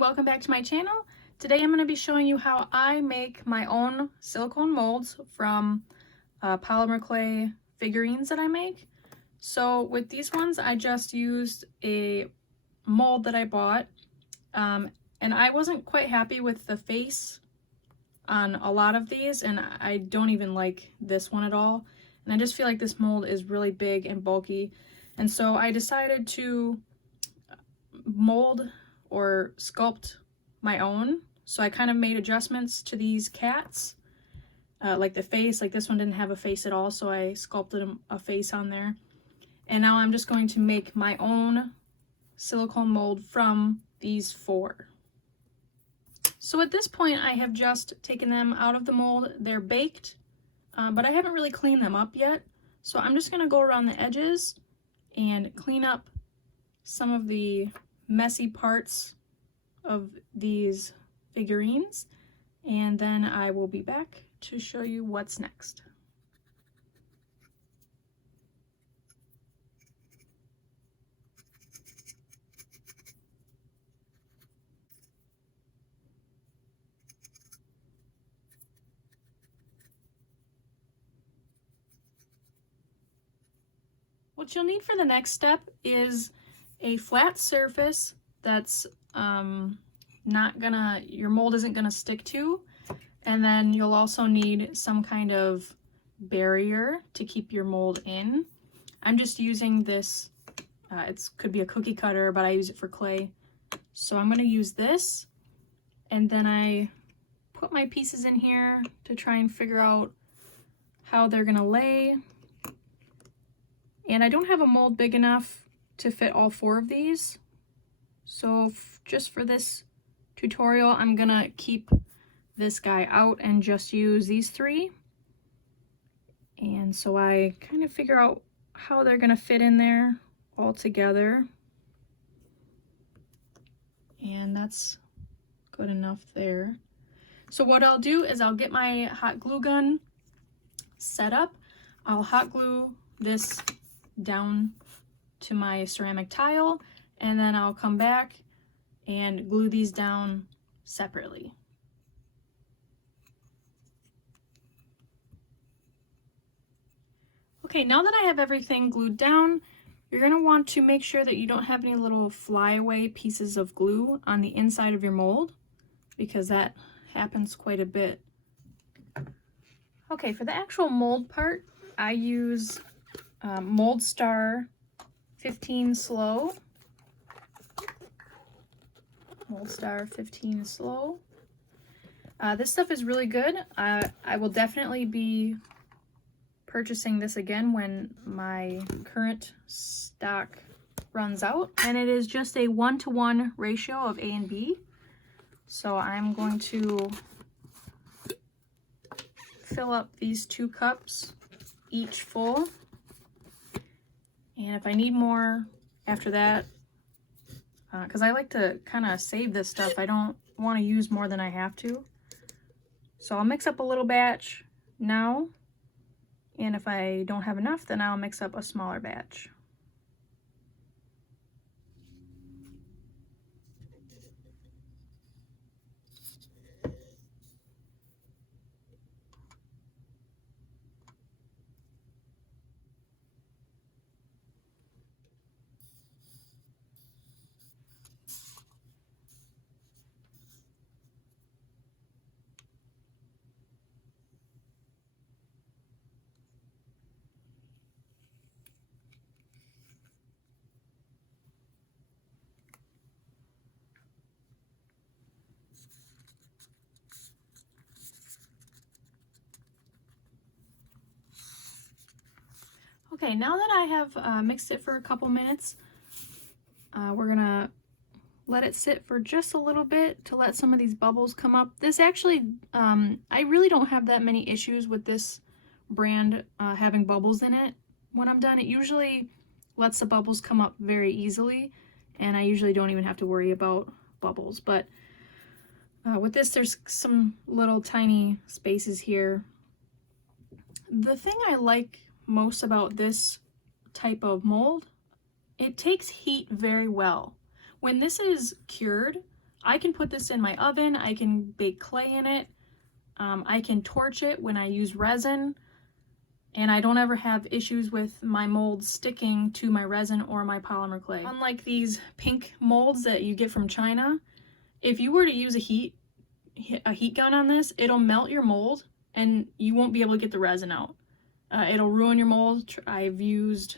and welcome back to my channel. Today I'm going to be showing you how I make my own silicone molds from polymer clay figurines that I make. So with these ones I just used a mold that I bought and I wasn't quite happy with the face on a lot of these, and I don't even like this one at all, and I just feel like this mold is really big and bulky, and so I decided to mold or sculpt my own. So I kind of made adjustments to these cats, like the face. Like this one didn't have a face at all, so I sculpted a face on there. And now I'm just going to make my own silicone mold from these four. So at this point I have just taken them out of the mold. They're baked, but I haven't really cleaned them up yet. So I'm just going to go around the edges and clean up some of the messy parts of these figurines, and then I will be back to show you what's next. What you'll need for the next step is a flat surface that's your mold isn't gonna stick to, and then you'll also need some kind of barrier to keep your mold in. I'm just using this, it could be a cookie cutter, but I use it for clay. So I'm gonna use this, and then I put my pieces in here to try and figure out how they're gonna lay. And I don't have a mold big enough to fit all four of these. So just for this tutorial, I'm gonna keep this guy out and just use these three. And so I kind of figure out how they're gonna fit in there all together. And that's good enough there. So what I'll do is I'll get my hot glue gun set up. I'll hot glue this down to my ceramic tile, and then I'll come back and glue these down separately. Okay, now that I have everything glued down, you're going to want to make sure that you don't have any little flyaway pieces of glue on the inside of your mold, because that happens quite a bit. Okay, for the actual mold part, I use Mold Star 15 Slow. Mold Star 15 Slow. This stuff is really good. I will definitely be purchasing this again when my current stock runs out. And it is just a 1-to-1 ratio of A and B. So I'm going to fill up these 2 cups, each full. And if I need more after that, because I like to kind of save this stuff, I don't want to use more than I have to. So I'll mix up a little batch now, and if I don't have enough, then I'll mix up a smaller batch. Okay, now that I have mixed it for a couple minutes, we're gonna let it sit for just a little bit to let some of these bubbles come up. This actually, I really don't have that many issues with this brand having bubbles in it. When I'm done, it usually lets the bubbles come up very easily, and I usually don't even have to worry about bubbles. But with this, there's some little tiny spaces here. The thing I like most about this type of mold, it takes heat very well. When this is cured, I can put this in my oven, I can bake clay in it, I can torch it when I use resin, and I don't ever have issues with my molds sticking to my resin or my polymer clay. Unlike these pink molds that you get from China, if you were to use a heat gun on this, it'll melt your mold and you won't be able to get the resin out. It'll ruin your mold. I've used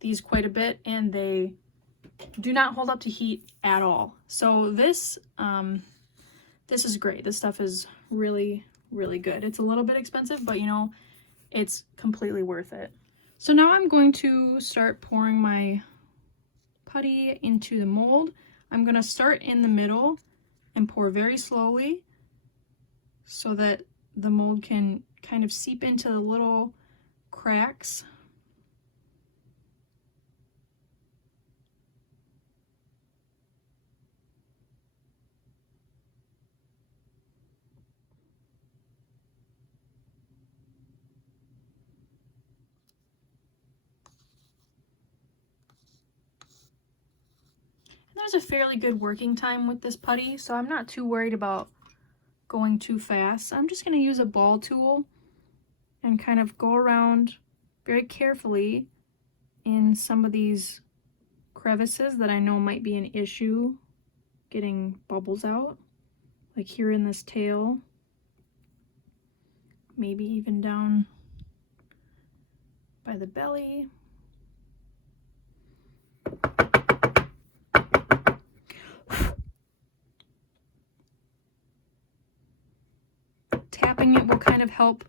these quite a bit and they do not hold up to heat at all. So this is great. This stuff is really, really good. It's a little bit expensive, but you know, it's completely worth it. So now I'm going to start pouring my putty into the mold. I'm going to start in the middle and pour very slowly so that the mold can kind of seep into the little cracks. There's a fairly good working time with this putty, so I'm not too worried about going too fast. I'm just going to use a ball tool and kind of go around very carefully in some of these crevices that I know might be an issue getting bubbles out, like here in this tail, maybe even down by the belly. Tapping it will kind of help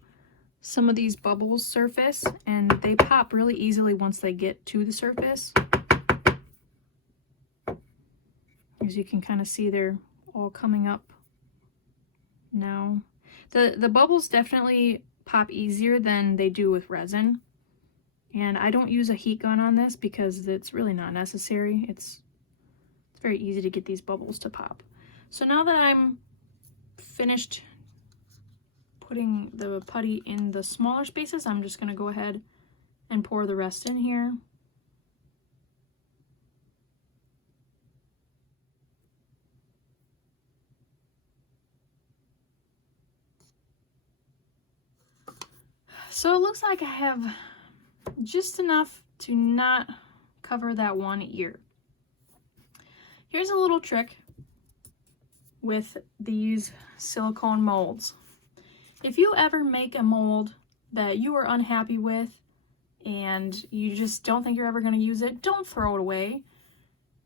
some of these bubbles surface, and they pop really easily once they get to the surface. As you can kind of see, they're all coming up now. The bubbles definitely pop easier than they do with resin, and I don't use a heat gun on this because it's really not necessary. It's very easy to get these bubbles to pop. So now that I'm finished putting the putty in the smaller spaces, I'm just going to go ahead and pour the rest in here. So it looks like I have just enough to not cover that one ear. Here's a little trick with these silicone molds. If you ever make a mold that you are unhappy with and you just don't think you're ever going to use it, don't throw it away.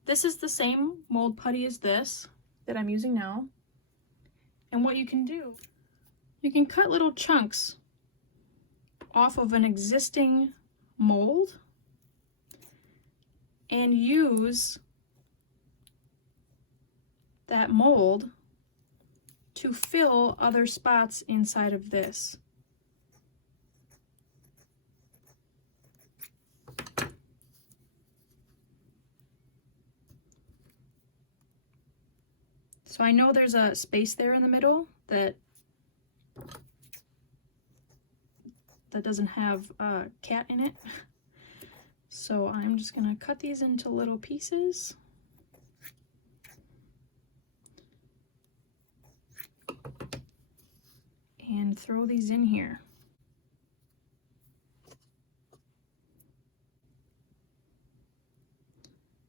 This is the same mold putty as this that I'm using now. And what you can do, you can cut little chunks off of an existing mold and use that mold to fill other spots inside of this. So I know there's a space there in the middle that doesn't have a cat in it. So I'm just gonna cut these into little pieces. And throw these in here.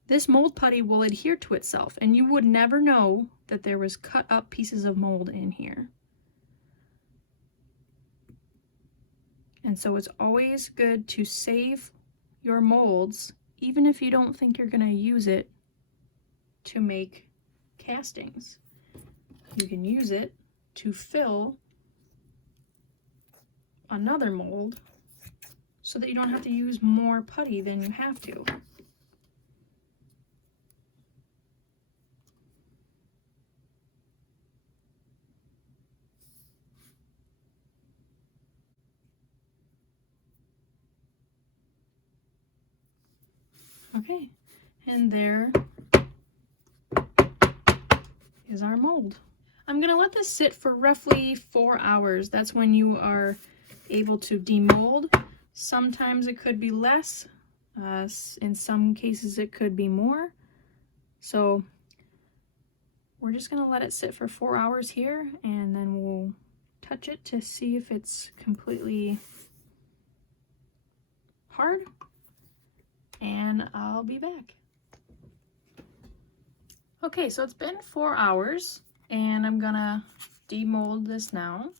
This mold putty will adhere to itself, and you would never know that there was cut up pieces of mold in here. And so it's always good to save your molds, even if you don't think you're going to use it to make castings. You can use it to fill another mold so that you don't have to use more putty than you have to. Okay, and there is our mold. I'm gonna let this sit for roughly 4 hours. That's when you are able to demold. Sometimes it could be less. In some cases it could be more. So we're just gonna let it sit for 4 hours here, and then we'll touch it to see if it's completely hard, and I'll be back. Okay, so it's been 4 hours, and I'm gonna demold this now.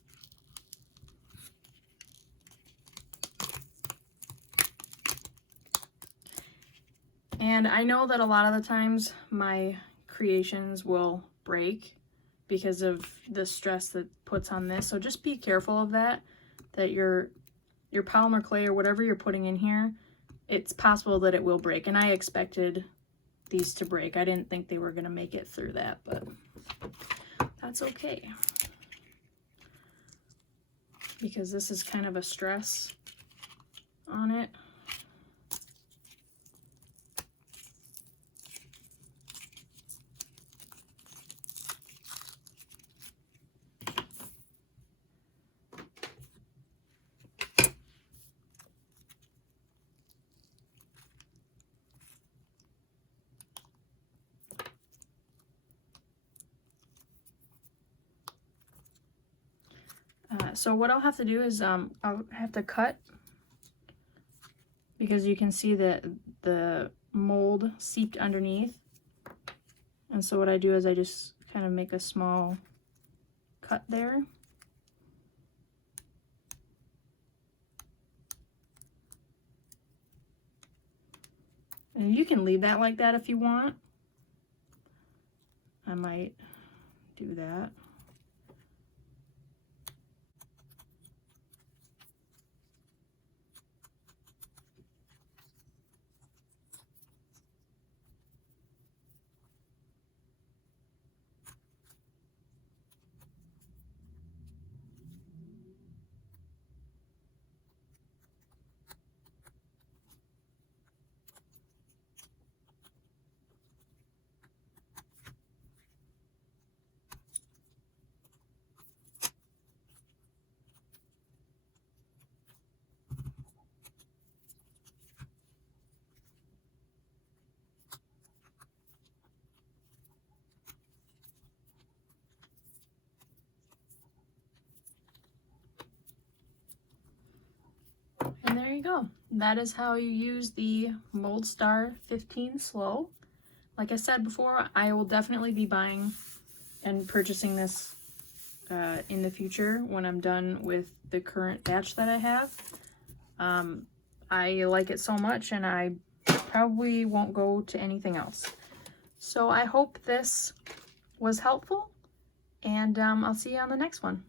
And I know that a lot of the times my creations will break because of the stress that puts on this. So just be careful of that, that your polymer clay or whatever you're putting in here, it's possible that it will break. And I expected these to break. I didn't think they were gonna make it through that, but that's okay. Because this is kind of a stress on it. So what I'll have to do is I'll have to cut, because you can see that the mold seeped underneath. And so what I do is I just kind of make a small cut there. And you can leave that like that if you want. I might do that. And there you go. That is how you use the Moldstar 15 Slow. Like I said before, I will definitely be buying and purchasing this in the future when I'm done with the current batch that I have. I like it so much, and I probably won't go to anything else. So I hope this was helpful, and I'll see you on the next one.